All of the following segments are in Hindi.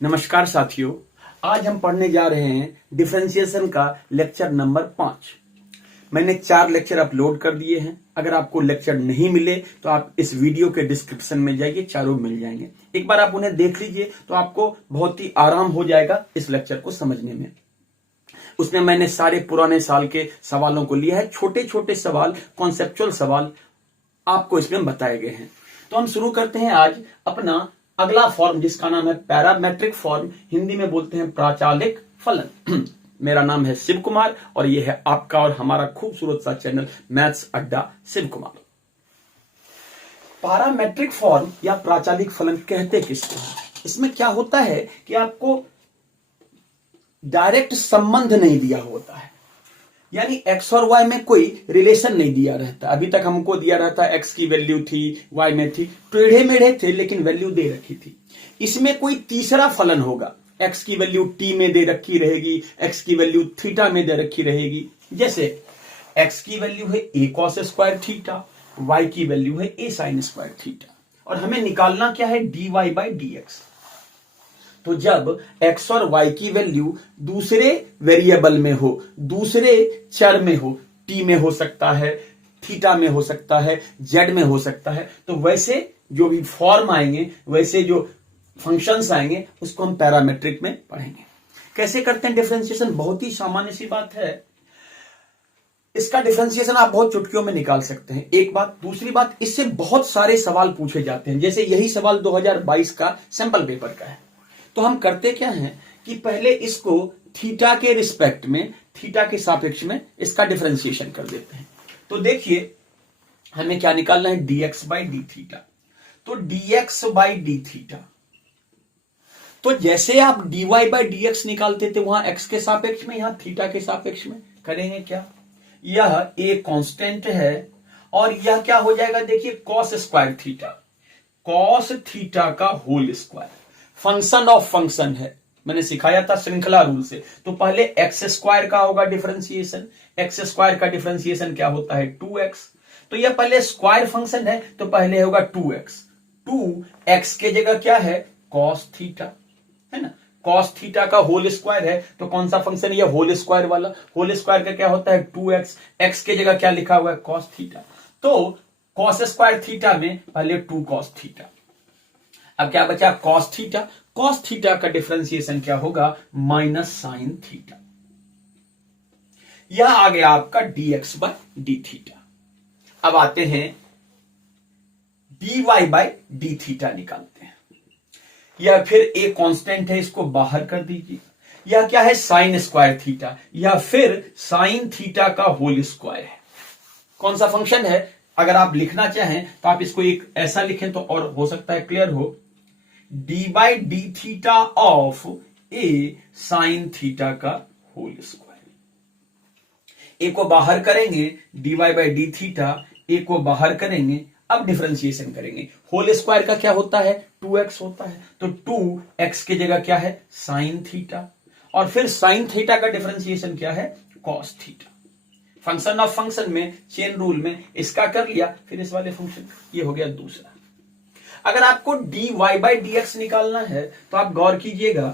नमस्कार साथियों, आज हम पढ़ने जा रहे हैं डिफरेंशिएशन का लेक्चर नंबर 5। मैंने 4 लेक्चर अपलोड कर दिए हैं। अगर आपको लेक्चर नहीं मिले तो आप इस वीडियो के डिस्क्रिप्शन में जाइए, चारों मिल जाएंगे। एक बार आप उन्हें देख लीजिए तो आपको बहुत ही आराम हो जाएगा इस लेक्चर को समझने में। उसमें मैंने सारे पुराने साल के सवालों को लिया है, छोटे छोटे सवाल, कॉन्सेप्चुअल सवाल आपको इसमें बताए गए हैं। तो हम शुरू करते हैं आज अपना अगला फॉर्म, जिसका नाम है पैरामेट्रिक फॉर्म, हिंदी में बोलते हैं प्राचालिक फलन। मेरा नाम है शिव कुमार और यह है आपका और हमारा खूबसूरत सा चैनल मैथ्स अड्डा शिव कुमार। पैरामेट्रिक फॉर्म या प्राचालिक फलन कहते किसको हैं? इसमें क्या होता है कि आपको डायरेक्ट संबंध नहीं दिया होता है, यानी x और y में कोई रिलेशन नहीं दिया रहता। अभी तक हमको दिया रहता x की वैल्यू थी, y में थी, टेढ़े मेढ़े थे लेकिन वैल्यू दे रखी थी। इसमें कोई तीसरा फलन होगा, x की वैल्यू t में दे रखी रहेगी, x की वैल्यू थीटा में दे रखी रहेगी। जैसे x की वैल्यू है a cos square theta, y की वैल्यू है a sin स्क्वायर थीटा, और हमें निकालना क्या है, dy बाई dx। तो जब x और y की वैल्यू दूसरे वेरिएबल में हो, दूसरे चर में हो, t में हो सकता है, थीटा में हो सकता है, z में हो सकता है, तो वैसे जो भी फॉर्म आएंगे, वैसे जो फंक्शंस आएंगे, उसको हम पैरामेट्रिक में पढ़ेंगे। कैसे करते हैं डिफरेंशिएशन? बहुत ही सामान्य सी बात है। इसका डिफरेंशिएशन आप बहुत चुटकियों में निकाल सकते हैं। एक बात। दूसरी बात, इससे बहुत सारे सवाल पूछे जाते हैं। जैसे यही सवाल 2022 का सैंपल पेपर का है। तो हम करते क्या हैं कि पहले इसको थीटा के रिस्पेक्ट में, थीटा के सापेक्ष में इसका डिफरेंशिएशन कर देते हैं। तो देखिए हमें क्या निकालना है, dx बाई डी थीटा। तो dx बाई डी थीटा, तो जैसे आप dy बाई dx निकालते थे वहां x के सापेक्ष में, यहां थीटा के सापेक्ष में करेंगे क्या, यह a कांस्टेंट है और यह क्या हो जाएगा, देखिए cos square theta, cos theta का whole square. Function of function है, मैंने सिखाया था श्रृंखला रूल से। तो पहले एक्स स्क्वायर का होगा डिफरेंशिएशन। एक्स स्क्वायर का डिफरेंशिएशन क्या होता है, 2x। तो यह पहले स्क्वायर फंक्शन है तो पहले होगा 2x। 2x के जगह क्या है, cos थीटा, है ना। cos थीटा का होल स्क्वायर है तो कौन सा फंक्शन है, यह होल स्क्वायर वाला। होल स्क्वायर का क्या होता है, 2x। x के जगह क्या लिखा हुआ है, cos थीटा। तो cos स्क्वायर थीटा में पहले 2 cos थीटा। अब क्या बचा, cos थीटा। cos थीटा का डिफरेंशिएशन क्या होगा, माइनस साइन थीटा। यह आ गया आपका dx बाई डी थीटा। अब आते हैं dy बाई डी थीटा निकालते हैं। यह फिर एक कांस्टेंट है, इसको बाहर कर दीजिए। यह क्या है, साइन स्क्वायर थीटा, या फिर साइन थीटा का होल स्क्वायर है। कौन सा फंक्शन है? अगर आप लिखना चाहें तो आप इसको एक ऐसा लिखें तो और हो सकता है क्लियर हो, D by D theta of A sine theta का होल स्क्वायर। ए को बाहर करेंगे, D Y by D theta, A को बाहर करेंगे, अब डिफरेंशिएशन करेंगे। होल स्क्वायर का क्या होता है, 2x होता है। तो 2x की जगह क्या है, साइन थीटा, और फिर साइन थीटा का डिफरेंशिएशन क्या है, cos theta. Function of function में, चेन रूल में इसका कर लिया, फिर इस वाले फंक्शन, ये हो गया दूसरा। अगर आपको dy बाई dx निकालना है तो आप गौर कीजिएगा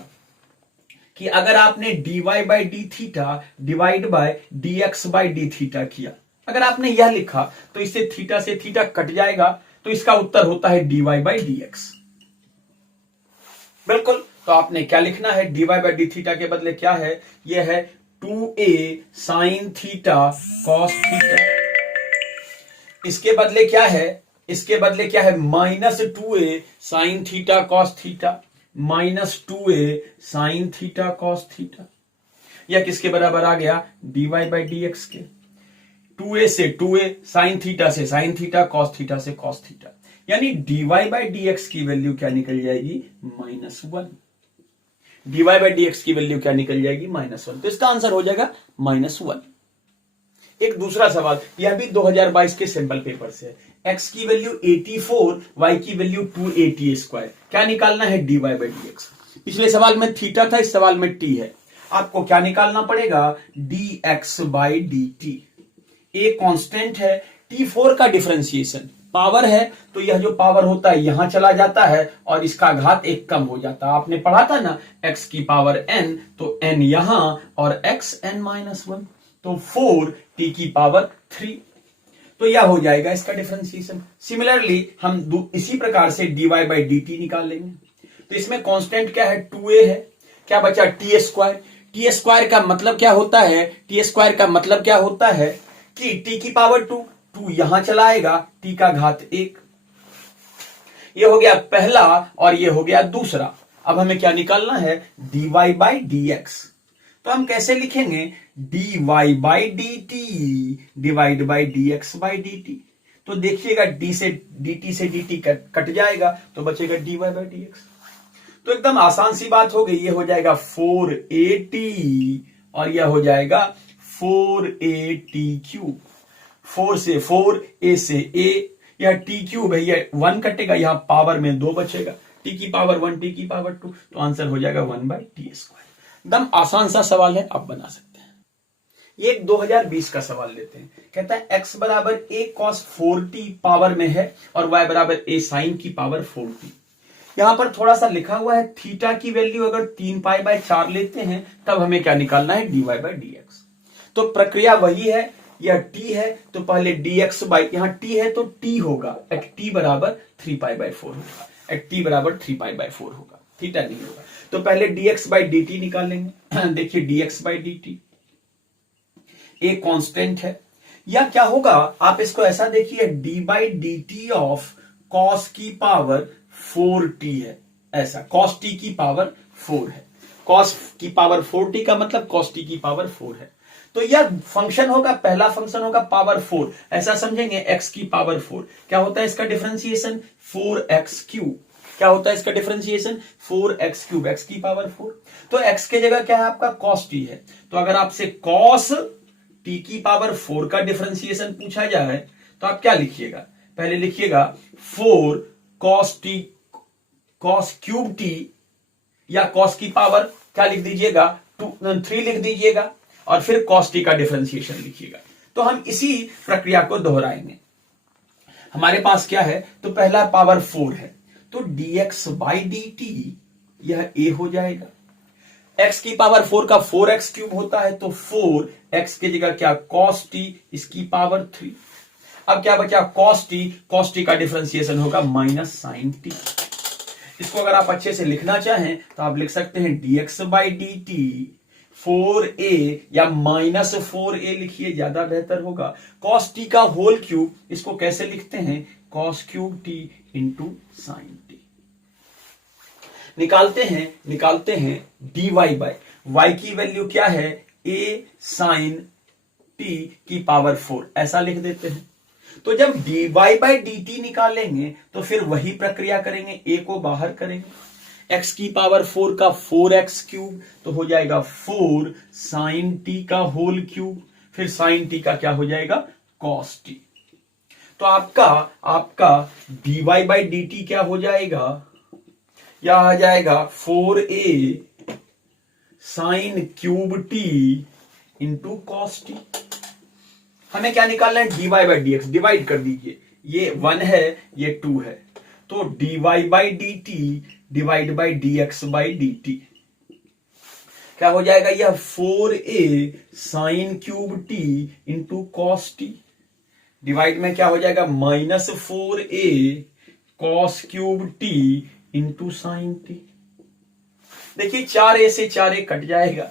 कि अगर आपने dy by D theta divide by dx by D theta किया, अगर आपने यह लिखा तो इससे थीटा से थीटा कट जाएगा, तो इसका उत्तर होता है dy बाई dx। बिल्कुल। तो आपने क्या लिखना है, dy बाई डी थीटा के बदले क्या है, यह है 2a sine theta cos theta. इसके बदले क्या है, इसके बदले क्या है, minus 2a sine theta cos theta, minus 2a sine theta cos theta. यह किसके बराबर आ गया, dy बाई dx के। 2a से 2a, साइन थीटा से साइन थीटा, कॉस थीटा से कॉस थीटा, यानी dy बाई dx की वैल्यू क्या निकल जाएगी, -1। dy बाई dx की वैल्यू क्या निकल जाएगी, -1। तो इसका आंसर हो जाएगा -1। एक दूसरा सवाल, यह भी 2022 के सैंपल पेपर से है। x की वैल्यू 84, y की वैल्यू 280 स्क्वायर, क्या निकालना है, dy बाई dx। पिछले सवाल में थीटा था, इस सवाल में t है। आपको क्या निकालना पड़ेगा, dx by dt। a constant है, t4 का डिफरेंशिएशन, पावर है तो यह जो पावर होता है यहां चला जाता है और इसका घात एक कम हो जाता है। आपने पढ़ा था ना x की पावर n, तो n यहां और x n-1, तो 4t की पावर 3। तो यह हो जाएगा इसका डिफरेंशिएशन। सिमिलरली हम इसी प्रकार से dy बाई डी टी निकाल लेंगे। तो इसमें कांस्टेंट क्या है, 2a है। क्या बचा, टी स्क्वायर। टी स्क्वायर का मतलब क्या होता है, टी स्क्वायर का मतलब क्या होता है कि टी की पावर 2, 2 यहां चला आएगा, टी का घात 1। ये हो गया पहला और ये हो गया दूसरा। अब हमें क्या निकालना है, dy बाई डी एक्स। तो हम कैसे लिखेंगे, dy by D T divide by D x by D T. तो देखिएगा डी से dt कट जाएगा तो बचेगा dy बाई डी एक्स। तो एकदम आसान सी बात हो गई। ये हो जाएगा 4at और यह हो जाएगा 4at क्यूब। 4 से 4, a से a, यह टी क्यूब है, यह 1 कटेगा, यहां पावर में 2 बचेगा, टी की पावर 1, टी की पावर 2, तो आंसर हो जाएगा 1 बाई टी स्क्वायर। एकदम आसान सा सवाल है, आप बना सकते हैं। ये एक 2020 का सवाल लेते हैं। कहता है x बराबर a cos 4t पावर में है और y बराबर a sin की पावर 4t। यहां पर थोड़ा सा लिखा हुआ है थीटा की वैल्यू अगर 3 पाई बाय 4 लेते हैं तब हमें क्या निकालना है, dy बाई डी एक्स। तो प्रक्रिया वही है, यह t है तो पहले dx बाई, यहां t है तो t होगा, एट t बराबर 3 पाई बाय 4 होगा, एट t बराबर 3 पाई बाय 4 होगा, थीटा नहीं होगा। तो पहले dx बाई dt निकाल लेंगे। देखिए dx बाई dt एक कांस्टेंट है, या क्या होगा, आप इसको ऐसा देखिए, d by D T of cos की पावर 4t है, ऐसा cos t की पावर 4 है। cos की पावर 4t का मतलब cos t की पावर 4 है। तो यह फंक्शन होगा, पहला फंक्शन होगा पावर 4, ऐसा समझेंगे, x की पावर 4 क्या होता है इसका डिफरेंशिएशन, 4x क्यूब। क्या होता है इसका डिफरेंशिएशन, 4x क्यूब, x की पावर 4। तो x के जगह क्या है आपका, cos t है। तो अगर आपसे cos t की पावर 4 का डिफरेंशिएशन पूछा जाए तो आप क्या लिखिएगा, पहले लिखिएगा 4 cos t, cos cube t, या cos की पावर क्या लिख दीजिएगा, 3 लिख दीजिएगा और फिर cos t का डिफरेंशिएशन लिखिएगा। तो हम इसी प्रक्रिया को दोहराएंगे। हमारे पास क्या है, तो पहला पावर 4 है तो dx बाई डी टी यह a हो जाएगा। x की पावर 4 का 4x क्यूब होता है तो 4x की जगह क्या, cos t, इसकी पावर 3। अब क्या बचा, cos t का डिफरेंशिएशन होगा माइनस साइन t। इसको अगर आप अच्छे से लिखना चाहें तो आप लिख सकते हैं dx by D T 4a या माइनस 4a लिखिए, ज्यादा बेहतर होगा। cos t का होल क्यूब, इसको कैसे लिखते हैं, cos cube t into sine t। निकालते हैं dy बाई y की वैल्यू क्या है, a साइन t की पावर 4, ऐसा लिख देते हैं। तो जब dy बाई dt निकालेंगे तो फिर वही प्रक्रिया करेंगे, a को बाहर करेंगे, x की पावर 4 का 4x क्यूब तो हो जाएगा 4 साइन t का होल क्यूब, फिर साइन t का क्या हो जाएगा, cos t। तो आपका dy बाई dt क्या हो जाएगा, यह आ जाएगा 4a sine cube t into cos T. हमें क्या निकालना है, dy by D x, divide कर दीजिए, ये 1 है ये 2 है, तो dy by D T divide by D x by D T क्या हो जाएगा, यह 4a sine cube t into cos T, divide में क्या हो जाएगा, minus 4a cos cube t into sine T. देखिए 4a से 4a कट जाएगा।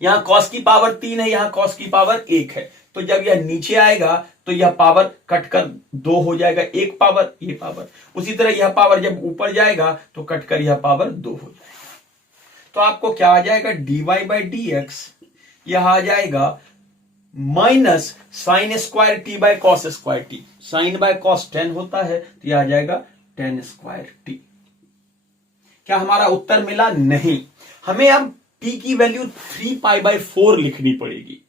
यहां cos की पावर 3 है, यहां cos की पावर 1 है, तो जब यह नीचे आएगा तो यह पावर कटकर 2 हो जाएगा, एक पावर ये पावर, उसी तरह यह पावर जब ऊपर जाएगा तो कटकर यह पावर 2 हो जाएगा। तो आपको क्या आ जाएगा, dy बाई डी एक्स, यह आ जाएगा minus sine square t by cos square t, sine by cos 10 होता है तो यह आ जाएगा 10 स्क्वायर टी। क्या हमारा उत्तर मिला, नहीं, हमें अब t की वैल्यू 3 पाई बाय 4 लिखनी पड़ेगी।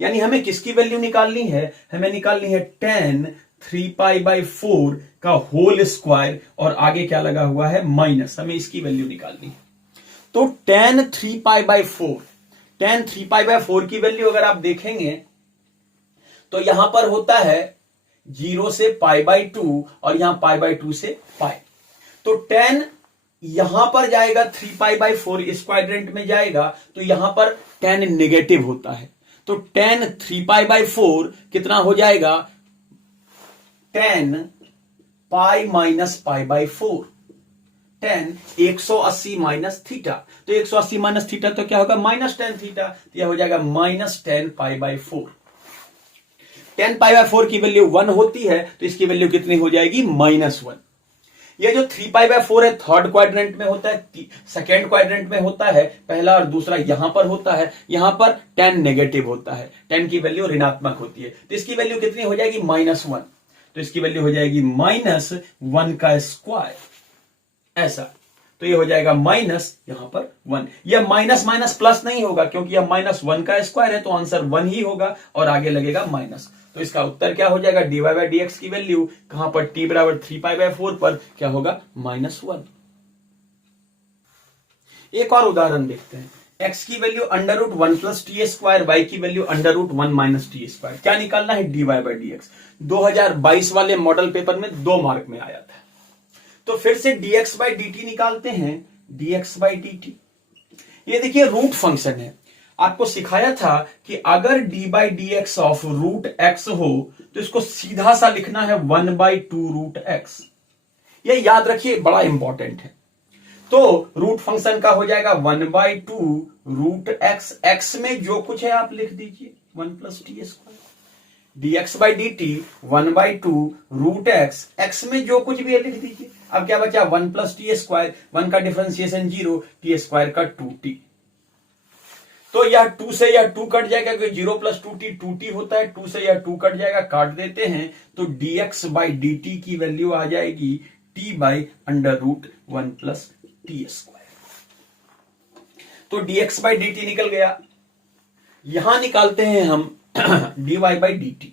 यानी हमें किसकी वैल्यू निकालनी है, हमें निकालनी है 10 3 पाई बाय 4 का होल स्क्वायर और आगे क्या लगा हुआ है, माइनस, हमें इसकी वैल्यू निकालनी है। तो 10 3 पाई बाय 4, 10 3 पाई बाय 4 की वैल्यू अगर आप देखेंगे तो यहां पर होता है, 0 से π/2 और यहां π/2 से पाई। तो tan यहां पर जाएगा 3π/4, इस क्वाड्रेंट में जाएगा तो यहां पर tan नेगेटिव होता है। तो tan 3π/4 कितना हो जाएगा, tan π minus π/4, tan 180 minus theta. तो 180 माइनस थीटा तो क्या होगा, माइनस tan थीटा। तो यह हो जाएगा माइनस tan π/4। tan π/4 की वैल्यू 1 होती है तो इसकी वैल्यू कितनी हो जाएगी, -1। ये जो 3π/4 है थर्ड क्वाड्रेंट में होता है, सेकेंड क्वाड्रेंट में होता है, पहला और दूसरा यहां पर होता है। यहां पर tan नेगेटिव होता है, tan की वैल्यू ऋणात्मक होती है। तो इसकी वैल्यू कितनी हो जाएगी, -1। तो इसकी वैल्यू हो जाएगी -1 का स्क्वायर, ऐसा। तो ये हो जाएगा माइनस यहां पर 1। यह माइनस माइनस प्लस नहीं होगा क्योंकि यह -1 का स्क्वायर है, तो आंसर 1 ही होगा और आगे लगेगा माइनस। तो इसका उत्तर क्या हो जाएगा, dy/dx की वैल्यू कहां पर, t बराबर 3π/4 पर क्या होगा, -1। एक और उदाहरण देखते हैं। x की वैल्यू √1 + t², y की वैल्यू √1 - t²। क्या निकालना है, dy/dx। 2022 वाले मॉडल पेपर में 2 मार्क में आया था। तो फिर से dx/dt निकालते हैं, dx/dt। ये देखिए रूट फंक्शन है। आपको सिखाया था कि अगर d/dx ऑफ √x हो तो इसको सीधा सा लिखना है 1/2 √x। ये याद रखिए, बड़ा इंपॉर्टेंट है। तो रूट फंक्शन का हो जाएगा 1/2 √x। x में जो कुछ है आप लिख दीजिए 1 + t²। dx/dt 1/2 √x, x में जो कुछ भी है लिख दीजिए। अब क्या बचा, 1 + t², 1 का डिफरेंशिएशन 0, t² का 2t। तो यह 2 से यह 2 कट जाएगा क्योंकि 0 + 2t 2t होता है। 2 से यह 2 कट जाएगा, काट देते हैं। तो dx/dt की वैल्यू आ जाएगी t/√1 + t²। तो dx/dt निकल गया। यहां निकालते हैं हम dy/dt।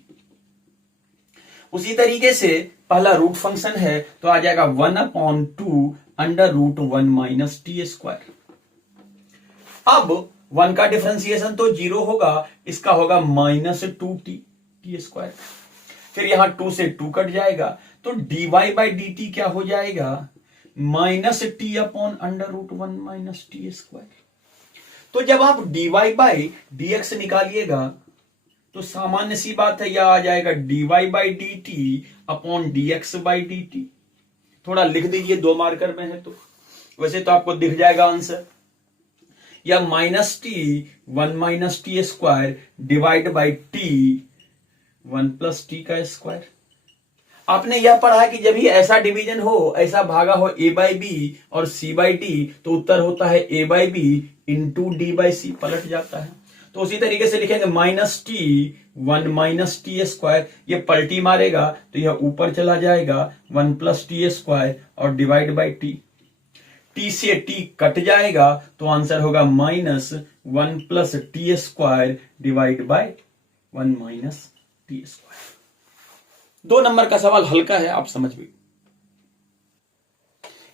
उसी तरीके से पहला रूट फंक्शन है तो आ जाएगा 1/2 √1 - t²। अब 1 का डिफरेंशिएशन तो 0 होगा, इसका होगा -2t t²। फिर यहां 2 से 2 कट जाएगा तो dy/dt क्या हो जाएगा, -t/√1 - t²। तो जब आप dy/dx निकालिएगा तो सामान्य सी बात है, यह आ जाएगा dy/dt dx/dt। थोड़ा लिख दीजिए, 2 मार्कर में है तो वैसे तो आपको दिख जाएगा आंसर। या -t 1 - t² divide by t 1 + t का स्क्वायर। आपने यह पढ़ा है कि जब भी ऐसा डिवीजन हो, ऐसा भागा हो a/b और c/d तो उत्तर होता है a/b इंटू d/c, पलट जाता है। तो उसी तरीके से लिखेंगे -t 1 - t²। ये पलटी मारेगा तो यह ऊपर चला जाएगा 1 + t² और डिवाइड बाई t। t से t कट जाएगा तो आंसर होगा -1 + t² divide by 1 - t²। 2 number का सवाल हल्का है, आप समझ भी।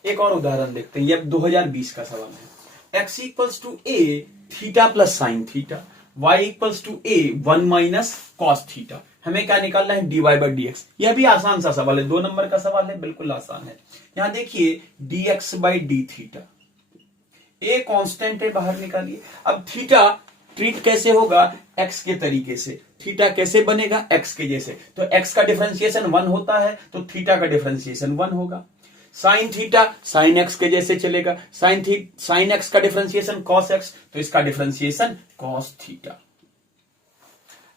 एक और उदाहरण देखते हैं। यह 2020 का सवाल है। x = a theta plus sine theta, y = a 1 - cos theta. हमें क्या निकालना है, dy/dx। यह भी आसान सा सवाल है, 2 नंबर का सवाल है, बिल्कुल आसान है। यहां देखिए dx/dθ, a कांस्टेंट है, बाहर निकालिए। अब थीटा ट्रीट कैसे होगा, x के तरीके से। थीटा कैसे बनेगा, x के जैसे। तो x का डिफरेंशिएशन 1 होता है तो थीटा का डिफरेंशिएशन 1 होगा। साइन थीटा साइन x के जैसे चलेगा। साइन x का डिफरेंशिएशन cos x, तो इसका डिफरेंशिएशन cos थीटा।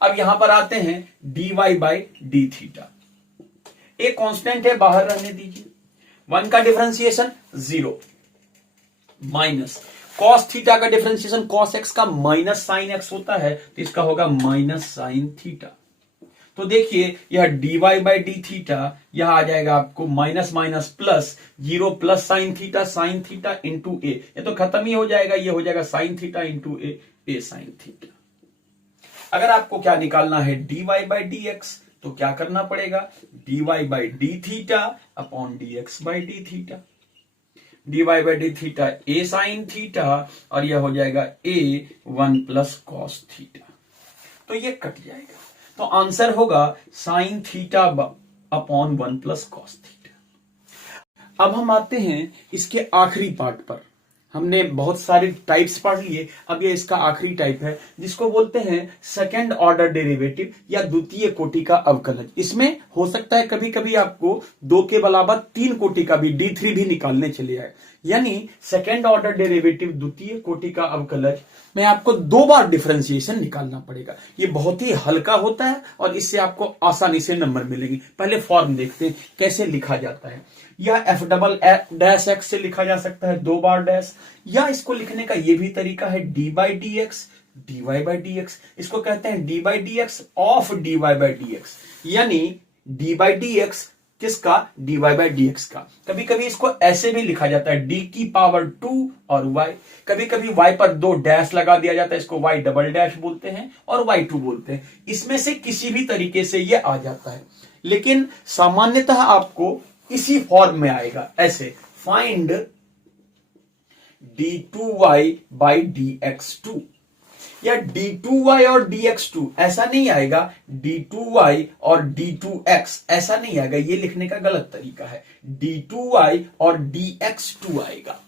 अब यहां पर आते हैं dy/dθ। एक कांस्टेंट है, बाहर रहने दीजिए। 1 का डिफरेंशिएशन 0 माइनस cos थीटा का डिफरेंशिएशन cos x का माइनस साइन x होता है, तो इसका होगा माइनस साइन थीटा। तो देखिए यह dy/dθ यह आ जाएगा आपको minus minus plus 0 + sin theta into a। ये तो खत्म ही हो जाएगा, ये हो जाएगा sin theta into a sin theta. अगर आपको क्या निकालना है, dy/dx, तो क्या करना पड़ेगा, dy/dθ dx/dθ। dy/dθ a sin theta और यह हो जाएगा a 1 + cos थीटा। तो ये कट जाएगा। तो आंसर होगा sine theta upon 1 plus cos theta. अब हम आते हैं इसके आखिरी पार्ट पर। हमने बहुत सारे टाइप्स पढ़ लिए, अब ये इसका आखिरी टाइप है जिसको बोलते हैं सेकंड ऑर्डर डेरिवेटिव या द्वितीय कोटि का अवकलज। इसमें हो सकता है कभी कभी आपको 2 के बराबर 3 कोटि का भी D3 भी निकालने चले आए, यानी सेकंड ऑर्डर डेरिवेटिव द्वितीय कोटि का अवकलज में आपको 2 बार डिफरेंशिएशन निकालना पड़ेगा। ये बहुत ही हल्का होता है और इससे आपको आसानी से नंबर मिलेंगे। पहले फॉर्म देखते हैं कैसे लिखा जाता है। या एफ डबल डैश एक्स से लिखा जा सकता है 2 बार डैश, या इसको लिखने का ये भी तरीका है d by D x d Y by D x. इसको कहते हैं d by D x of d Y by D x, यानी डी बाई डी एक्स किसका, d Y by D x का। कभी कभी इसको ऐसे भी लिखा जाता है डी की पावर 2 और वाई। कभी कभी वाई पर 2 डैश लगा दिया जाता है, इसको वाई डबल डैश बोलते हैं और वाई 2 बोलते हैं। इसमें से किसी भी तरीके से ये आ जाता है, लेकिन सामान्यतः आपको इसी फॉर्म में आएगा, ऐसे फाइंड d2y बाई dx2, या d2y और dx2 ऐसा नहीं आएगा, d2y और d2x ऐसा नहीं आएगा। ये लिखने का गलत तरीका है, d2y और dx2 आएगा।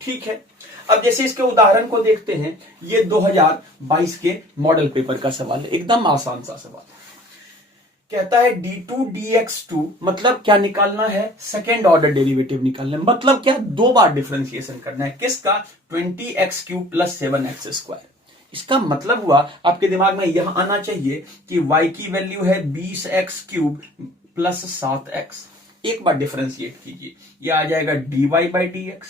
ठीक है, अब जैसे इसके उदाहरण को देखते हैं, ये 2022 के मॉडल पेपर का सवाल है, एकदम आसान सा सवाल। कहता है d2 dx2 मतलब क्या निकालना है, सेकेंड ऑर्डर डेरिवेटिव निकालना है। मतलब क्या, 2 बार डिफरेंशिएशन करना है। किसका, 20x³ प्लस 7x²। इसका मतलब हुआ आपके दिमाग में यह आना चाहिए कि y की वैल्यू है 20x³ प्लस 7x। एक बार डिफरेंशिएट कीजिए, यह आ जाएगा dy बाई dx।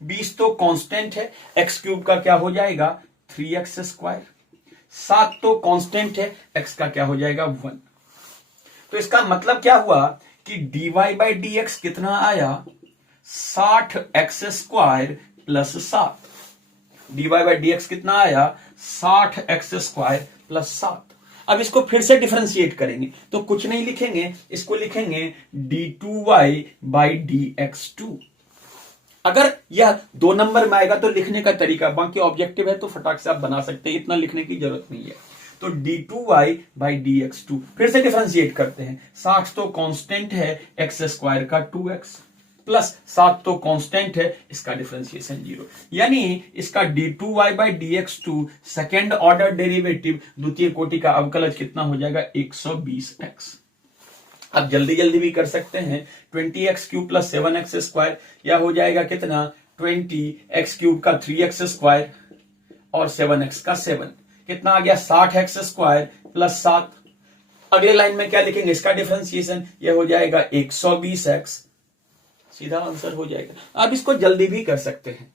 20 तो कांस्टेंट है, x³ का क्या हो जाएगा 3x²। 7 तो कांस्टेंट है, x का क्या हो जाएगा 1। तो इसका मतलब क्या हुआ कि dy बाई dx कितना आया, 60x² plus 7। dy by dx कितना आया, 60x² प्लस 7। अब इसको फिर से डिफरेंशिएट करेंगे तो कुछ नहीं लिखेंगे, इसको लिखेंगे d2y बाई dx2। अगर यह 2 नंबर में आएगा तो लिखने का तरीका, बाकी ऑब्जेक्टिव है तो फटाक से आप बना सकते हैं, इतना लिखने की जरूरत नहीं है। तो d2y बाई dx2 फिर से डिफरेंशिएट करते हैं। 60 तो कांस्टेंट है, x² का 2x प्लस 7 तो कांस्टेंट है, इसका डिफरेंशिएशन 0, यानी इसका d2y by dx2 second order derivative द्वितीय कोटि का अवकलज कितना हो जाएगा 120x। अब जल्दी जल्दी भी कर सकते हैं, 20x³ प्लस 7x² या हो जाएगा कितना 20x³ का 3x² और 7x का 7, कितना आ गया 60x² प्लस 7। अगले लाइन में क्या लिखेंगे, इसका डिफरेंशिएशन, यह हो जाएगा 120x, सीधा आंसर हो जाएगा। अब इसको जल्दी भी कर सकते हैं,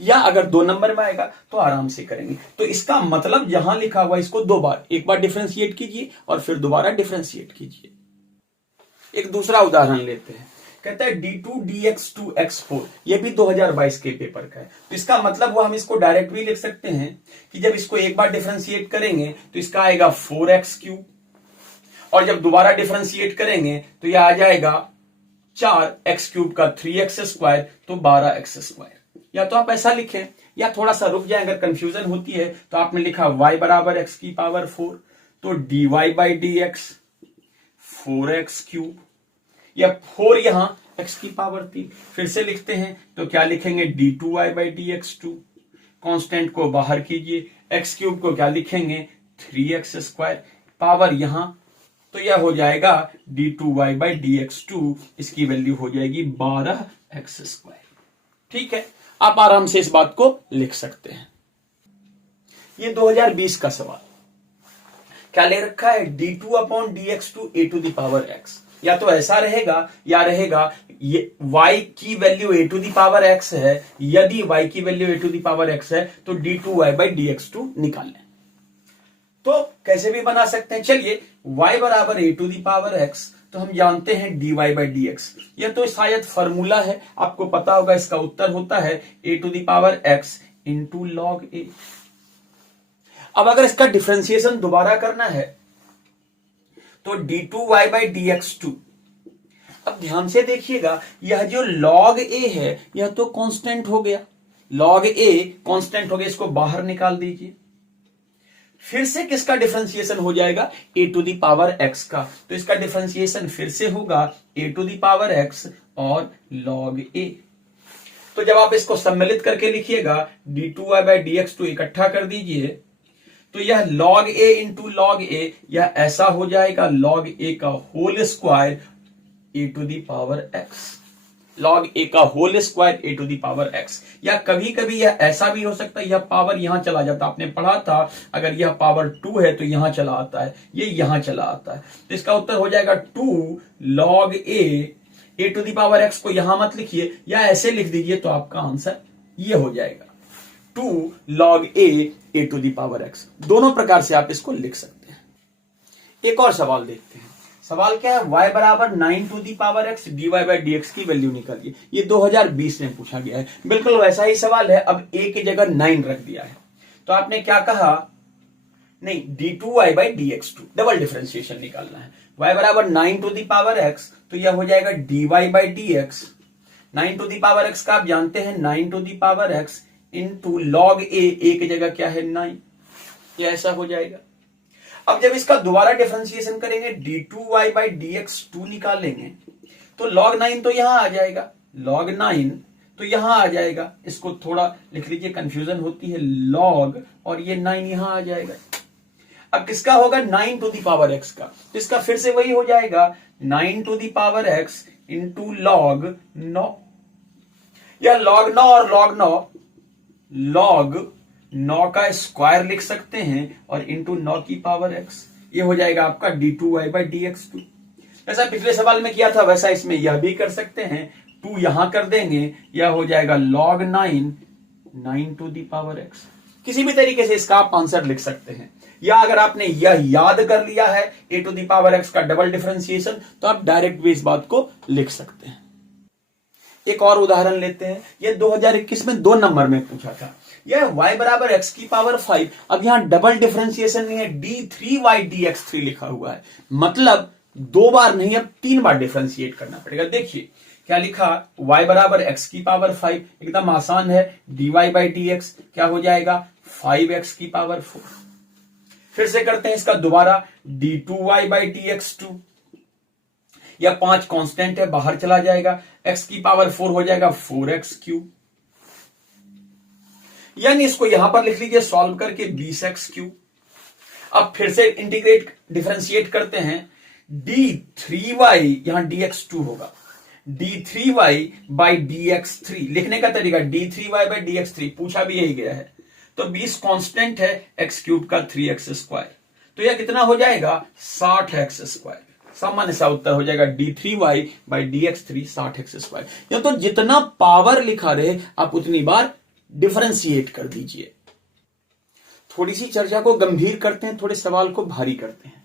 या अगर 2 नंबर में आएगा तो आराम से करेंगे। तो इसका मतलब जहां लिखा हुआ इसको 2 बार, एक बार डिफरेंशिएट कीजिए और फिर दोबारा डिफरेंशिएट कीजिए। एक दूसरा उदाहरण लेते हैं, कहता है d2 dx2 x4, ये भी 2022 के पेपर का है। तो इसका मतलब वो हम इसको डायरेक्ट भी लिख सकते हैं कि जब इसको एक बार डिफरेंशिएट करेंगे तो इसका आएगा 4x³ और जब दोबारा डिफरेंशिएट करेंगे तो यह आ जाएगा 4x³ का 3x² तो 12x²। या तो आप ऐसा लिखें या थोड़ा सा रुक जाए, अगर कंफ्यूजन होती है तो आपने लिखा y बराबर x की पावर 4, तो dy बाई dx 4x³ या 4 यहां x की पावर 3। फिर से लिखते हैं तो क्या लिखेंगे d2y बाई dx2, कांस्टेंट को बाहर कीजिए, x³ को क्या लिखेंगे 3x², पावर यहां, तो यह हो जाएगा d2y बाई dx2, इसकी वैल्यू हो जाएगी 12x²। ठीक है, आप आराम से इस बात को लिख सकते हैं। ये 2020 का सवाल क्या ले रखा है, d2 upon dx2 a to the power x। या तो ऐसा रहेगा या रहेगा ये y की value a to the power x है, यदि y की value a to the power x है तो d2y बाई dx2 निकाल लें। तो कैसे भी बना सकते हैं, चलिए y बराबर a to the power x, तो हम जानते हैं dy बाई dx, यह तो शायद फॉर्मूला है, आपको पता होगा, इसका उत्तर होता है a to the power x into log a। अब अगर इसका डिफरेंशिएशन दोबारा करना है तो d2y बाई dx2। अब ध्यान से देखिएगा, यह जो log a है यह तो कांस्टेंट हो गया, log a कांस्टेंट हो गया, इसको बाहर निकाल दीजिए। फिर से किसका डिफरेंशिएशन हो जाएगा, A to the power X का। तो इसका डिफरेंशिएशन फिर से होगा A to the power X और लॉग ए। तो जब आप इसको सम्मिलित करके लिखिएगा D two Y by D x two इकट्ठा कर दीजिए, तो यह log A into log A, यह ऐसा हो जाएगा लॉग ए का whole square A to the power X, log A का whole square A to the power x. या कभी कभी यह ऐसा भी हो सकता है, यह पावर यहां चला जाता, आपने पढ़ा था अगर यह पावर 2 है तो यहां चला आता है, ये यहां चला आता है। तो इसका उत्तर हो जाएगा 2 log a to the power x को यहां मत लिखिए या ऐसे लिख दीजिए तो आपका आंसर ये हो जाएगा 2 log a to the power x. दोनों प्रकार से आप इसको लिख सकते हैं। एक और सवाल देखते हैं। सवाल क्या है, y बराबर 9 to the power x d Y by D x की वैल्यू निकालिए। ये 2020 में पूछा गया है, बिल्कुल वैसा ही सवाल है। अब a की जगह 9 रख दिया है, तो आपने क्या कहा, नहीं d two Y by D x two, double differentiation निकालना है। y बराबर 9 टू दी पावर एक्स, तो यह हो जाएगा D Y by D X. 9 to the power X का आप जानते हैं 9 to the power x into log A की जगह क्या है 9, ये ऐसा हो जाएगा। अब जब इसका दोबारा डिफरेंशिएशन करेंगे d two Y by D x two निकालेंगे, तो लॉग 9 तो यहां आ जाएगा, लॉग 9 तो यहां आ जाएगा। इसको थोड़ा लिख लीजिए, कंफ्यूजन होती है, लॉग और ये 9 यहां आ जाएगा। अब किसका होगा 9 टू दी पावर एक्स का, तो इसका फिर से वही हो जाएगा 9 to the power x into log 9, या लॉग 9 और लॉग 9, लॉग 9 का स्क्वायर लिख सकते हैं और इंटू 9 की पावर एक्स, ये हो जाएगा आपका d two Y by D x two. जैसा पिछले सवाल में किया था वैसा इसमें यह भी कर सकते हैं, 2 यहां कर देंगे, यह हो जाएगा log 9 to the power x. किसी भी तरीके से इसका आप आंसर लिख सकते हैं, या अगर आपने यह याद कर लिया है ए टू दी पावर एक्स का डबल डिफरेंशिएशन, तो आप डायरेक्ट भी इस बात को लिख सकते हैं। एक और उदाहरण लेते हैं, यह 2021 में 2 नंबर में पूछा था। यह y बराबर x की पावर 5, अब यहां डबल डिफरेंशिएशन नहीं है, d3y dx3 लिखा हुआ है, मतलब 2 बार नहीं अब 3 बार डिफरेंशिएट करना पड़ेगा। देखिए क्या लिखा, y बराबर x की पावर 5, एकदम आसान है, dy बाई dx क्या हो जाएगा 5x की पावर 4। फिर से करते हैं इसका दोबारा, d2y बाई dx2, या 5 कांस्टेंट है बाहर चला जाएगा, x की पावर 4 हो जाएगा 4x क्यूब, यानी इसको यहां पर लिख लीजिए सॉल्व करके 20x क्यूब। अब फिर से इंटीग्रेट डिफरेंशिएट करते हैं, d3y यहां dx2 होगा, d3y बाई dx3 लिखने का तरीका d3y बाई dx3 पूछा भी यही गया है। तो 20 कांस्टेंट है, x क्यूब का 3x स्क्वायर, तो यह कितना हो जाएगा 60x स्क्वायर। सामान्य सा उत्तर हो जाएगा d3y by dx3 60x square. या तो जितना पावर लिखा रहे आप उतनी बार डिफरेंशिएट कर दीजिए। थोड़ी सी चर्चा को गंभीर करते हैं, थोड़े सवाल को भारी करते हैं।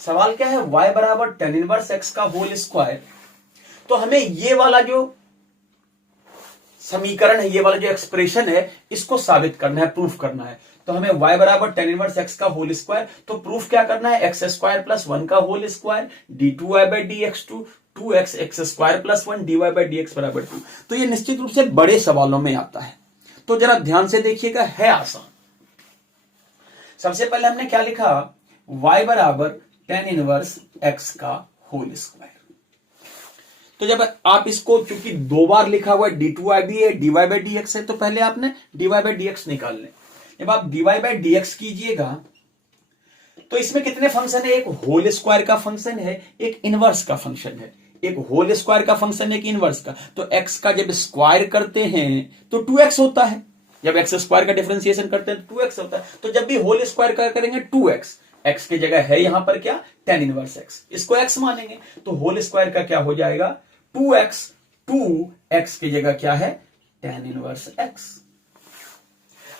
सवाल क्या है, y बराबर tan इनवर्स x का होल स्क्वायर। तो हमें ये वाला जो समीकरण है, ये वाला जो एक्सप्रेशन है, इसको साबित करना है, प्रूफ करना है। तो हमें y बराबर tan इनवर्स x का होल स्क्वायर, तो प्रूफ क्या करना है, एक्स स्क्वायर प्लस 1 का whole square d2y by dx2, 2x x square plus 1 dy by dx बराबर 2। तो ये निश्चित रूप से बड़े सवालों में आता है, तो जरा ध्यान से देखिएगा, है आसान। सबसे पहले हमने क्या लिखा, y बराबर tan इनवर्स x का होल स्क्वायर। तो जब आप इसको, चूंकि 2 बार लिखा हुआ है, d2y भी है, dy बाई dx है, तो पहले आपने dy बाई dx निकाल लें। जब आप dy बाई dx कीजिएगा तो इसमें कितने फंक्शन है, एक होल स्क्वायर का फंक्शन है, एक इनवर्स का फंक्शन है। एक होल स्क्वायर का फंक्शन है, एक इनवर्स का। तो x का जब स्क्वायर करते हैं तो 2x होता है, जब x स्क्वायर का डिफरेंशिएशन करते हैं तो 2x होता है। तो जब भी होल स्क्वायर का करेंगे 2x, x की जगह है यहां पर क्या, tan इनवर्स x, इसको x मानेंगे, तो होल स्क्वायर का क्या हो जाएगा 2x, 2x की जगह क्या है tan इनवर्स x।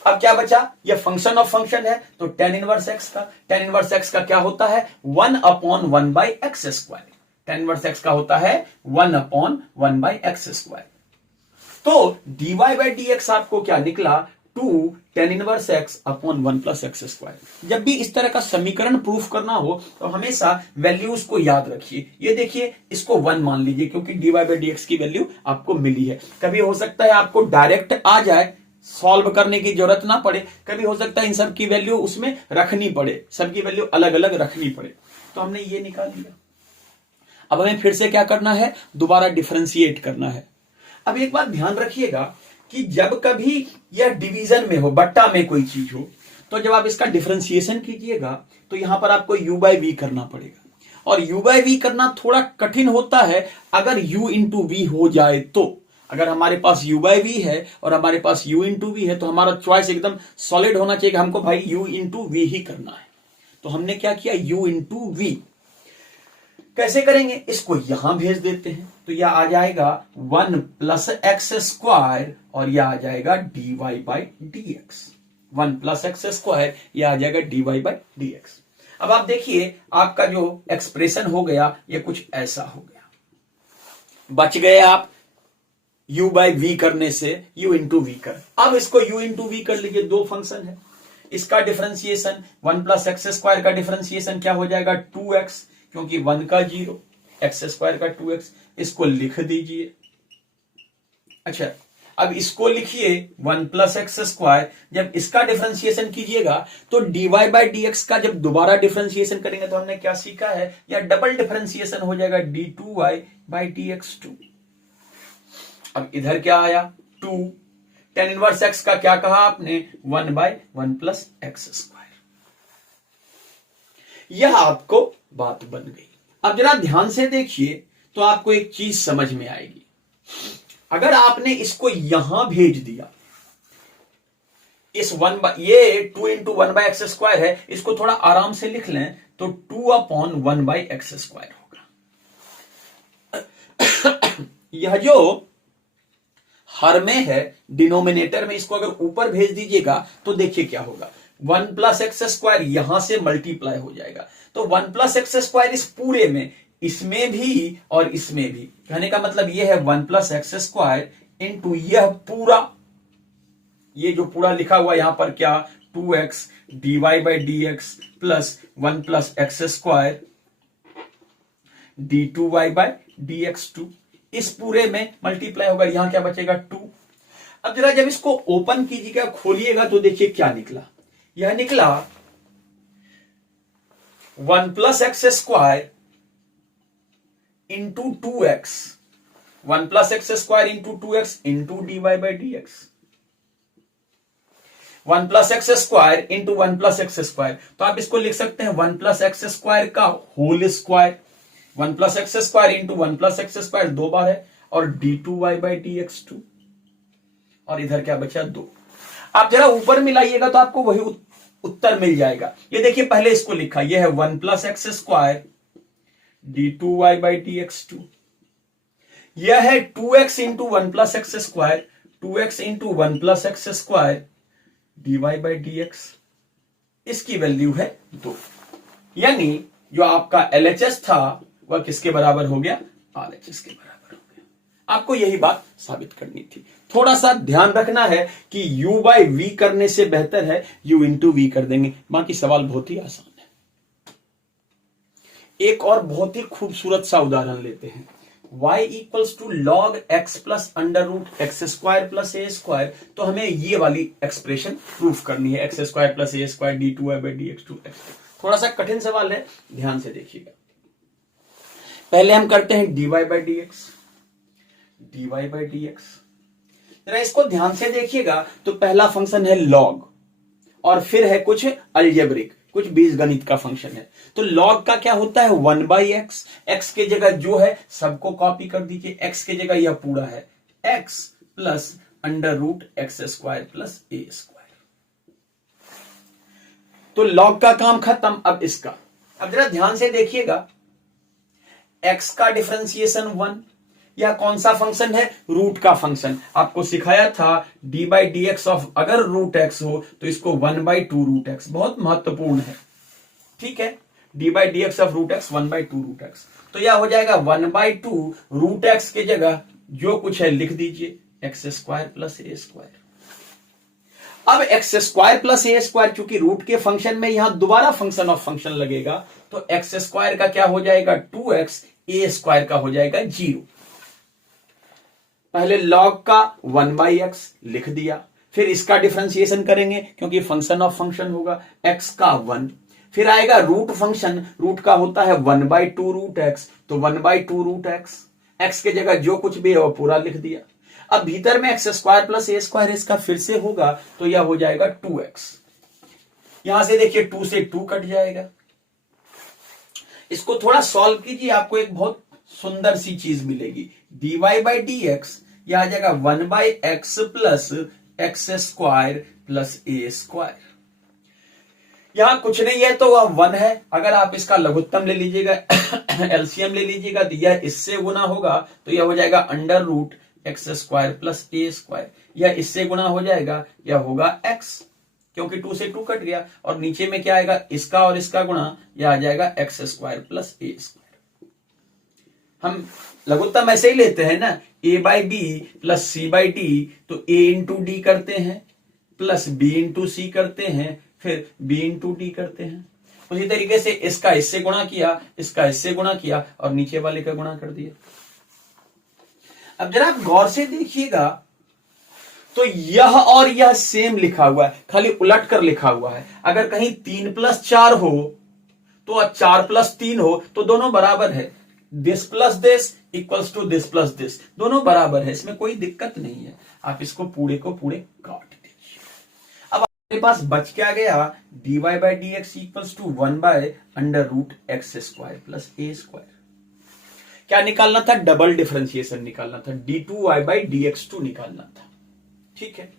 अब क्या बचा, ये फंक्शन ऑफ फंक्शन है, तो tan इनवर्स x का, tan इनवर्स x का क्या होता है 1/1 by x square. tan inverse x का होता है 1/1 बाई एक्स स्क्वायर। तो dy बाई dx आपको क्या निकला 2 tan inverse x upon 1 plus x square. जब भी इस तरह का समीकरण प्रूफ करना हो तो हमेशा वैल्यूज को याद रखिए। ये देखिए, इसको 1 मान लीजिए क्योंकि dy बाई dx की वैल्यू आपको मिली है। कभी हो सकता है आपको डायरेक्ट आ जाए सॉल्व करने की जरूरत ना पड़े, कभी हो सकता है इन सब की वैल्यू उसमें रखनी पड़े, सबकी वैल्यू अलग अलग रखनी पड़े, तो हमने ये निकाल लिया। अब हमें फिर से क्या करना है, दोबारा डिफरेंशिएट करना है। अब एक बात ध्यान रखिएगा कि जब कभी यह डिवीजन में हो, बट्टा में कोई चीज हो, तो जब आप इसका डिफरेंशिएशन कीजिएगा तो यहां पर आपको u बाई वी करना पड़ेगा, और u बाई वी करना थोड़ा कठिन होता है अगर u इंटू वी हो जाए तो। अगर हमारे पास u बाई वी है और हमारे पास u इंटू वी है तो हमारा चॉइस एकदम सॉलिड होना चाहिए, हमको भाई u इंटू वी ही करना है। तो हमने क्या किया, u इंटू वी। कैसे करेंगे, इसको यहां भेज देते हैं तो यह आ जाएगा 1 प्लस एक्स स्क्वायर और यह आ जाएगा dy by D x. 1 plus x square यह आ जाएगा dy बाई डी एक्स। अब आप देखिए आपका जो एक्सप्रेशन हो गया ये कुछ ऐसा हो गया, बच गए आप u बाई वी करने से, u इंटू वी कर। अब इसको u इंटू वी कर लीजिए, दो फंक्शन है, इसका डिफरेंशिएशन 1 प्लस एक्स स्क्वायर का डिफरेंशिएशन क्या हो जाएगा 2x, क्योंकि 1 का 0, एक्स स्क्वायर का 2x, इसको लिख दीजिए। अच्छा अब इसको लिखिए 1 प्लस एक्स स्क्वायर, जब इसका डिफरेंशिएशन कीजिएगा तो dy बाई डी एक्स का जब दोबारा डिफरेंशिएशन करेंगे तो हमने क्या सीखा है, या डबल डिफरेंशिएशन हो जाएगा d2y बाई डी एक्स 2। अब इधर क्या आया 2, tan इनवर्स x का क्या कहा आपने 1 बाई 1 प्लस एक्स स्क्वायर। यह आपको बात बन गई। अब जरा ध्यान से देखिए तो आपको एक चीज समझ में आएगी। अगर आपने इसको यहां भेज दिया, इस ये 2 इंटू 1 बाई एक्स स्क्वायर है, इसको थोड़ा आराम से लिख लें तो 2 अपॉन 1 बाई एक्स स्क्वायर होगा। यह जो हर में है डिनोमिनेटर में, इसको अगर ऊपर भेज दीजिएगा तो देखिए क्या होगा, 1 प्लस एक्स स्क्वायर यहां से मल्टीप्लाई हो जाएगा, तो 1 प्लस एक्स स्क्वायर इस पूरे में, इसमें भी और इसमें भी, कहने का मतलब यह है 1 प्लस एक्स स्क्वायर इंटू यह पूरा, ये जो पूरा लिखा हुआ यहां पर क्या 2x dy by D x plus 1 plus x square d2y by D x 2, इस पूरे में मल्टीप्लाई होगा, यहां क्या बचेगा 2। अब जरा जब इसको ओपन कीजिएगा, खोलिएगा तो देखिए क्या निकला, यह निकला 1 plus x square into 2x, 1 plus x square into 2x into dy by D x, 1 plus x square into 1 plus x square, तो आप इसको लिख सकते हैं 1 प्लस एक्स स्क्वायर का whole square, 1 plus x square into 1 plus x square 2 बार है, और d2y बाई डी एक्स 2, और इधर क्या बचा 2। आप जरा ऊपर मिलाइएगा तो आपको वही उत्तर मिल जाएगा। ये देखिए पहले इसको लिखा, यह है 1 plus x square d2y by D x 2, यह है 2x into 1 plus x square, 2x into 1 plus x square dy by D x, इसकी वैल्यू है 2। यानी जो आपका LHS था वह किसके बराबर हो गया, RHS के बराबर हो गया। आपको यही बात साबित करनी थी। थोड़ा सा ध्यान रखना है कि u बाई वी करने से बेहतर है u इंटू वी कर देंगे, बाकी सवाल बहुत ही आसान है। एक और बहुत ही खूबसूरत सा उदाहरण लेते हैं, y equals to log x plus under root x square plus A square, तो हमें ये वाली एक्सप्रेशन प्रूफ करनी है, x square plus A square d2y by D x 2। थोड़ा सा कठिन सवाल है, ध्यान से देखिएगा। पहले हम करते हैं dy by D x, dy by D x. जरा इसको ध्यान से देखिएगा तो पहला फंक्शन है log और फिर है कुछ अलजेब्रिक, कुछ बीजगणित का फंक्शन है। तो log का क्या होता है 1 बाई एक्स, एक्स के जगह जो है सबको कॉपी कर दीजिए, एक्स के जगह यह पूरा है x plus under root x square plus ए स्क्वायर। तो log का काम खत्म। अब इसका, अब जरा ध्यान से देखिएगा, x का डिफरेंशिएशन 1, यह कौन सा फंक्शन है, रूट का फंक्शन। आपको सिखाया था D by D x of अगर रूट एक्स हो तो इसको 1 बाई 2 रूट एक्स, बहुत महत्वपूर्ण है, ठीक है। D by D x of root x 1 by 2 root x, तो यह हो जाएगा 1 बाई 2 रूट एक्स के जगह जो कुछ है लिख दीजिए एक्स स्क्वायर प्लस ए स्क्वायर। अब एक्स स्क्वायर प्लस ए स्क्वायर, चूंकि रूट के फंक्शन में यहां दोबारा फंक्शन ऑफ फंक्शन लगेगा, तो एक्स स्क्वायर का क्या हो जाएगा 2x, ए स्क्वायर का हो जाएगा 0। पहले log का 1 बाई एक्स लिख दिया, फिर इसका डिफरेंशिएशन करेंगे क्योंकि फंक्शन ऑफ फंक्शन होगा, x का 1, फिर आएगा रूट फंक्शन, रूट का होता है 1/2 रूट एक्स, तो 1/2 रूट एक्स, एक्स के जगह जो कुछ भी है वो पूरा लिख दिया। अब भीतर में एक्स स्क्वायर प्लस ए स्क्वायर इसका फिर से होगा, तो यह हो जाएगा 2x। यहां से देखिए 2 से 2 कट जाएगा। इसको थोड़ा सॉल्व कीजिए, आपको एक बहुत सुंदर सी चीज मिलेगी, dy/dx यह आ जाएगा 1/x plus x square plus ए स्क्वायर। यहां कुछ नहीं है तो वह 1 है। अगर आप इसका लघुत्तम ले लीजिएगा एलसीएम ले लीजिएगा तो यह इससे गुना होगा, तो यह हो जाएगा under root x square plus ए स्क्वायर। यह इससे गुना हो जाएगा, यह होगा x, क्योंकि 2 से 2 कट गया, और नीचे में क्या आएगा, इसका और इसका गुणा, यह आ जाएगा एक्स स्क्वायर प्लस ए स्क्वायर। हम लघुत्तम ऐसे ही लेते हैं ना, a/b प्लस c/d, तो a इंटू डी करते हैं प्लस b इंटू सी करते हैं, फिर b इंटू डी करते हैं। उसी तरीके से इसका इससे गुणा किया, इसका इससे गुणा किया, और नीचे वाले का गुणा कर दिया। अब जरा आप गौर से देखिएगा तो यह और यह सेम लिखा हुआ है, खाली उलट कर लिखा हुआ है। अगर कहीं 3 + 4 हो तो 4 + 3 हो तो दोनों बराबर है, this plus this equals to this plus this, दोनों बराबर है, इसमें कोई दिक्कत नहीं है। आप इसको पूरे को पूरे काट दीजिए। अब आपके पास बच क्या गया, dy/dx equals to 1/√x square plus A square. क्या निकालना था, डबल डिफरेंशिएशन निकालना था, d2y/dx2 निकालना था। ठीक है,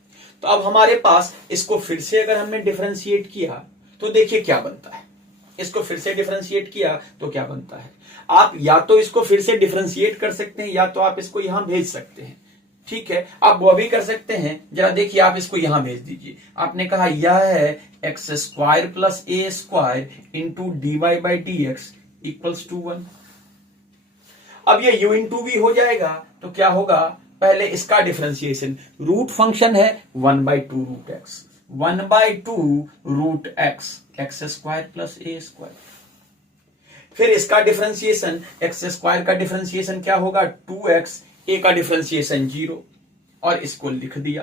तो अब हमारे पास इसको फिर से अगर हमने डिफरेंशिएट किया तो देखिए क्या बनता है। इसको फिर से डिफरेंशिएट किया तो क्या बनता है, आप या तो इसको फिर से डिफरेंशिएट कर सकते हैं या तो आप इसको यहां भेज सकते हैं। ठीक है, आप वो भी कर सकते हैं। जरा देखिए, आप इसको यहां भेज दीजिए। आपने कहा यह है x square plus A square into dy/dx equals to 1। अब ये u इंटू वी हो जाएगा, तो क्या होगा, पहले इसका डिफरेंशिएशन, रूट फंक्शन है 1/2 root X, 1/2 root X, X square plus ए स्क्वायर। फिर इसका डिफरेंशिएशन, एक्स स्क्वायर का डिफरेंशिएशन क्या होगा, 2x, ए का डिफरेंशिएशन 0, और इसको लिख दिया।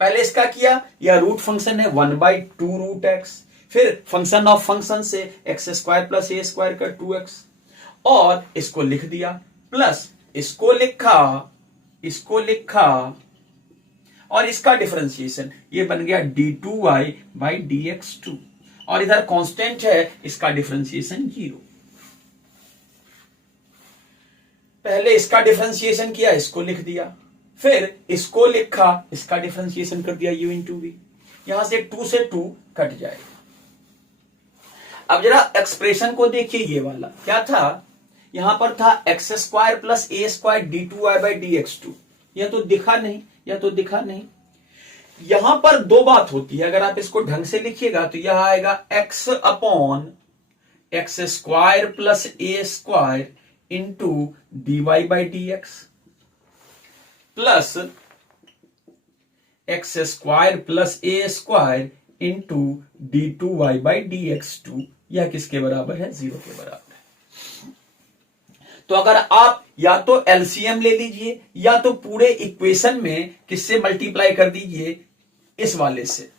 पहले इसका किया, यह रूट फंक्शन है 1/2 रूट एक्स, फिर फंक्शन ऑफ फंक्शन से एक्स स्क्वायर प्लस ए स्क्वायर का 2x, और इसको लिख दिया, प्लस इसको लिखा, और इसका डिफरेंशिएशन ये बन गया d2y/dx2, और इधर कांस्टेंट है, इसका डिफरेंशिएशन 0। पहले इसका डिफरेंशिएशन किया, इसको लिख दिया, फिर इसको लिखा, इसका डिफरेंशिएशन कर दिया u इंटू वी। यहां से 2 से 2 कट जाएगा। अब जरा एक्सप्रेशन को देखिए, ये वाला क्या था, यहां पर था एक्स स्क्वायर प्लस ए स्क्वायर d2y/dx2, यह तो दिखा नहीं। यहां पर दो बात होती है, अगर आप इसको ढंग से लिखिएगा तो यह आएगा x upon X square plus ए square into dy/dx plus x square plus ए स्क्वायर इंटू d2y/dx2। यह किसके बराबर है, 0 के बराबर है। तो अगर आप या तो एलसीएम ले लीजिए या तो पूरे इक्वेशन में किससे मल्टीप्लाई कर दीजिए, इस वाले से।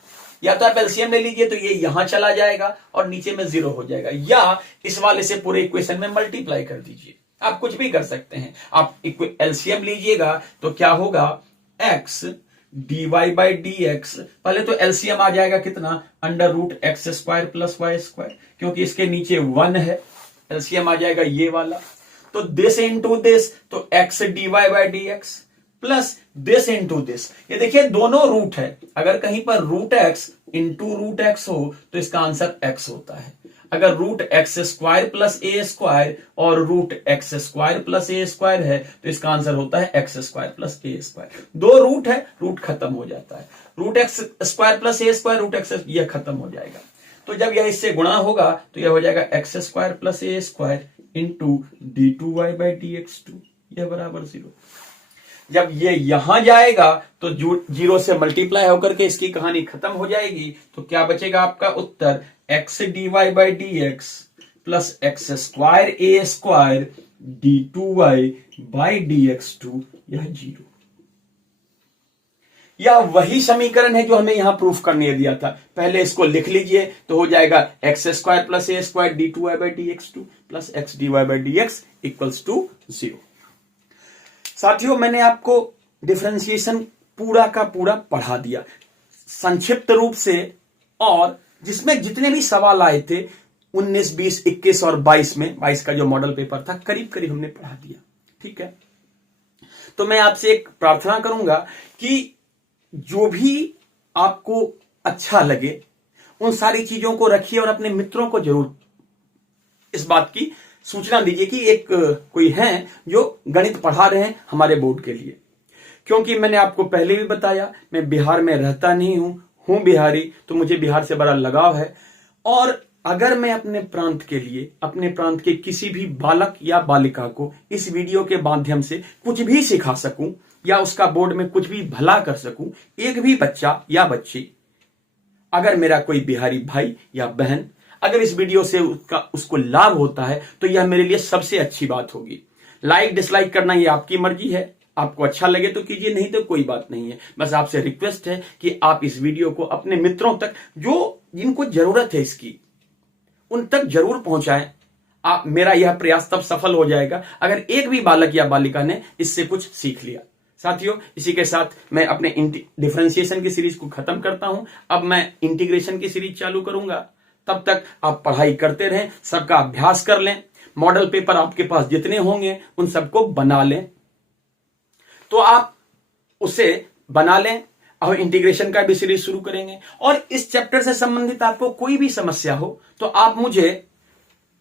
या तो आप एलसीएम ले लीजिए तो ये यहां चला जाएगा और नीचे में 0 हो जाएगा, या इस वाले से पूरे इक्वेशन में मल्टीप्लाई कर दीजिए। आप कुछ भी कर सकते हैं। आप एलसीएम लीजिएगा तो क्या होगा, x dy/dx, पहले तो एलसीएम आ जाएगा कितना, √x² प्लस y स्क्वायर, क्योंकि इसके नीचे 1 है, एलसीएम आ जाएगा ये वाला। तो दिस इंटू दिस, तो x dy/dx plus this into this. ये देखिए दोनों रूट है, अगर कहीं पर √x इंटू √x हो तो इसका आंसर x होता है। अगर √x² प्लस ए स्क्वायर और √x² प्लस ए स्क्वायर है तो इसका आंसर होता है x² प्लस ए स्क्वायर। दो रूट है, रूट खत्म हो जाता है, √x² प्लस ए स्क्वायर, √x यह खत्म हो जाएगा। तो जब यह इससे गुणा होगा तो यह हो जाएगा x² प्लस ए स्क्वायर इंटू d2y/dx2, यह बराबर 0। जब ये यहां जाएगा तो 0 से मल्टीप्लाई होकर के इसकी कहानी खत्म हो जाएगी। तो क्या बचेगा आपका उत्तर, x dy/dx प्लस x² ए स्क्वायर d2y/dx2, यह 0। या वही समीकरण है जो हमें यहां प्रूफ करने दिया था। पहले इसको लिख लीजिए तो हो जाएगा x square plus A square d two Y by D x two plus x d Y by D x equals to 0। साथियों, मैंने आपको डिफरेंशिएशन पूरा का पूरा पढ़ा दिया संक्षिप्त रूप से, और जिसमें जितने भी सवाल आए थे 19, 20, 21 और 22 में, 22 का जो मॉडल पेपर था, करीब करीब हमने पढ़ा दिया। ठीक है, तो मैं आपसे एक प्रार्थना करूंगा कि जो भी आपको अच्छा लगे उन सारी चीजों को रखिए और अपने मित्रों को जरूर इस बात की सूचना दीजिए कि एक कोई है जो गणित पढ़ा रहे हैं हमारे बोर्ड के लिए। क्योंकि मैंने आपको पहले भी बताया, मैं बिहार में रहता नहीं हूं बिहारी, तो मुझे बिहार से बड़ा लगाव है। और अगर मैं अपने प्रांत के लिए, अपने प्रांत के किसी भी बालक या बालिका को इस वीडियो के माध्यम से कुछ भी सिखा सकूं या उसका बोर्ड में कुछ भी भला कर सकूं, एक भी बच्चा या बच्ची, अगर मेरा कोई बिहारी भाई या बहन अगर इस वीडियो से उसको लाभ होता है तो यह मेरे लिए सबसे अच्छी बात होगी। लाइक डिसलाइक करना ये आपकी मर्जी है, आपको अच्छा लगे तो कीजिए, नहीं तो कोई बात नहीं है। बस आपसे रिक्वेस्ट है कि आप इस वीडियो को अपने मित्रों तक, जो जिनको जरूरत है इसकी, उन तक जरूर पहुंचाएं। आप, मेरा यह प्रयास तब सफल हो जाएगा अगर एक भी बालक या बालिका ने इससे कुछ सीख लिया। साथियों, इसी के साथ मैं अपने डिफरेंशिएशन की सीरीज को खत्म करता हूं। अब मैं इंटीग्रेशन की सीरीज चालू करूंगा। तब तक आप पढ़ाई करते रहें, सबका अभ्यास कर लें, मॉडल पेपर आपके पास जितने होंगे उन सबको बना लें, तो आप उसे बना लें। अब इंटीग्रेशन का भी सीरीज शुरू करेंगे, और इस चैप्टर से संबंधित आपको कोई भी समस्या हो तो आप मुझे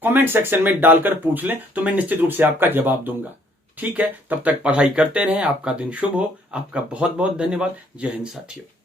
कमेंट सेक्शन में डालकर पूछ लें, तो मैं निश्चित रूप से आपका जवाब दूंगा। ठीक है, तब तक पढ़ाई करते रहें। आपका दिन शुभ हो। आपका बहुत बहुत धन्यवाद। जय हिंद साथियों।